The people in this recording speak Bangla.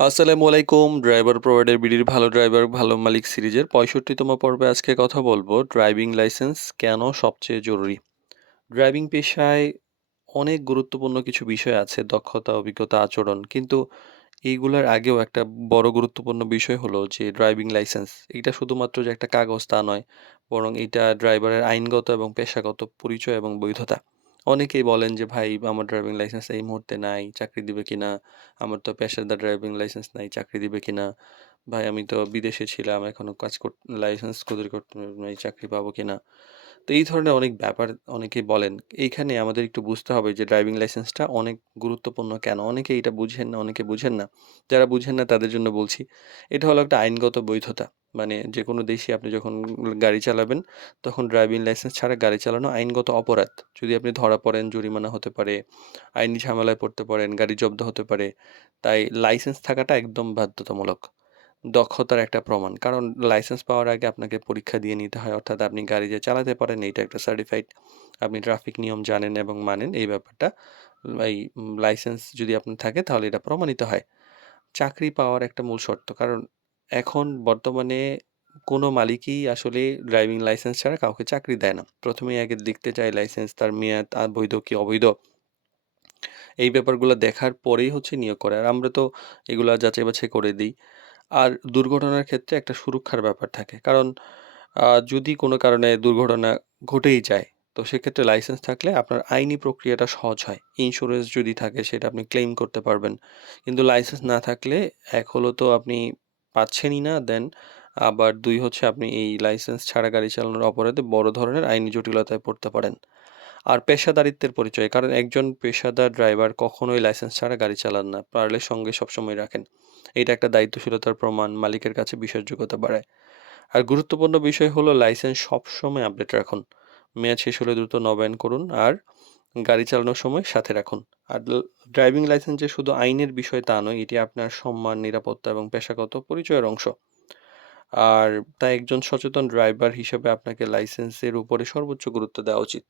আসসালামু আলাইকুম। ড্রাইভার প্রোভাইডার বিডির ভালো ড্রাইভার ভালো মালিক সিরিজের ৬৫তম পর্বে আজকে কথা বলবো ড্রাইভিং লাইসেন্স কেন সবচেয়ে জরুরি। ড্রাইভিং পেশায় অনেক গুরুত্বপূর্ণ কিছু বিষয় আছে, দক্ষতা, অভিজ্ঞতা, আচরণ। কিন্তু এইগুলার আগেও একটা বড় গুরুত্বপূর্ণ বিষয় হলো যে ড্রাইভিং লাইসেন্স। এটা শুধুমাত্র যে একটা কাগজ তা নয়, বরং এটা ড্রাইভারের আইনগত এবং পেশাগত পরিচয় এবং বৈধতা। অনেকেই বলেন যে, "ভাই আমার ড্রাইভিং লাইসেন্স এই মুহূর্তে নাই, চাকরি দিবে কিনা? আমার তো পেশাদার ড্রাইভিং লাইসেন্স নাই, চাকরি দিবে কিনা? ভাই আমি তো বিদেশে ছিলাম, এখনো কাজ লাইসেন্স করতে নাই, চাকরি পাবো কিনা?" তো এই ধরনের অনেক ব্যাপার অনেকেই বলেন। এইখানে আমাদের একটু বুঝতে হবে যে ড্রাইভিং লাইসেন্সটা অনেক গুরুত্বপূর্ণ কেন? অনেকেই এটা বুঝেন না, অনেকে বুঝেন না। যারা বুঝেন না তাদের জন্য বলছি। এটা হলো একটা আইনগত বৈধতা। মানে যেকোনো দেশে আপনি যখন গাড়ি চালাবেন, তখন ড্রাইভিং লাইসেন্স ছাড়া গাড়ি চালানো আইনগত অপরাধ। যদি আপনি ধরা পড়েন জরিমানা হতে পারে, আইনি ঝামেলায় পড়তে পারেন, গাড়ি জব্দ হতে পারে। তাই লাইসেন্স থাকাটা একদম বাধ্যতামূলক। দক্ষতার একটা প্রমাণ। কারণ লাইসেন্স পাওয়ার আগে আপনাকে পরীক্ষা দিয়ে নিতে হয়। অর্থাৎ আপনি গাড়ি যে চালাতে পারেন এইটা একটা সার্টিফাইড। আপনি ট্রাফিক নিয়ম জানেন এবং মানেন এই ব্যাপারটা লাইসেন্স যদি আপনার থাকে তাহলে এটা প্রমাণিত হয়। চাকরি পাওয়ার একটা মূল শর্ত। কারণ এখন বর্তমানে কোনো মালিকই আসলে ড্রাইভিং লাইসেন্স ছাড়া কাউকে চাকরি দেয় না। ১ম এই আগে দেখতে চায় লাইসেন্স তার মেয়াদ বৈধ কি অবৈধ। এই ব্যাপারগুলা দেখার পরেই হচ্ছে নিয়োগ করে। আর আমরা তো এগুলা যাচাই-বাছাই করে দেই। আর দুর্ঘটনার ক্ষেত্রে একটা সুরক্ষার ব্যাপার থাকে। কারণ যদি কোনো কারণে দুর্ঘটনা ঘটেই যায়, তো সেক্ষেত্রে লাইসেন্স থাকলে আপনার আইনি প্রক্রিয়াটা সহজ হয়। ইন্স্যুরেন্স যদি থাকে সেটা আপনি ক্লেইম করতে পারবেন। কিন্তু লাইসেন্স না থাকলে এক হলো তো আপনি পাচ্ছেনই না, দেন আবার ২ হচ্ছে আপনি এই লাইসেন্স ছাড়া গাড়ি চালানোর অপরাধে বড় ধরনের আইনি জটিলতায় পড়তে পারেন। আর পেশাদারিত্বের পরিচয়। কারণ একজন পেশাদার ড্রাইভার কখনোই লাইসেন্স ছাড়া গাড়ি চালান না। পারলে সঙ্গে সবসময় রাখেন। এটা একটা দায়িত্বশীলতার প্রমাণ, মালিকের কাছে বিশ্বাসযোগ্যতা বাড়ায়। আর গুরুত্বপূর্ণ বিষয় হলো লাইসেন্স সবসময় আপডেট রাখুন। মেয়াদ শেষ হলে দ্রুত নবায়ন করুন আর গাড়ি চালানোর সময় সাথে রাখুন। আর ড্রাইভিং লাইসেন্স যে শুধু আইনের বিষয় তা নয়, এটি আপনার সম্মান, নিরাপত্তা এবং পেশাগত পরিচয়ের অংশ। আর তাই একজন সচেতন ড্রাইভার হিসেবে আপনাকে লাইসেন্সের উপরে সর্বোচ্চ গুরুত্ব দেওয়া উচিত।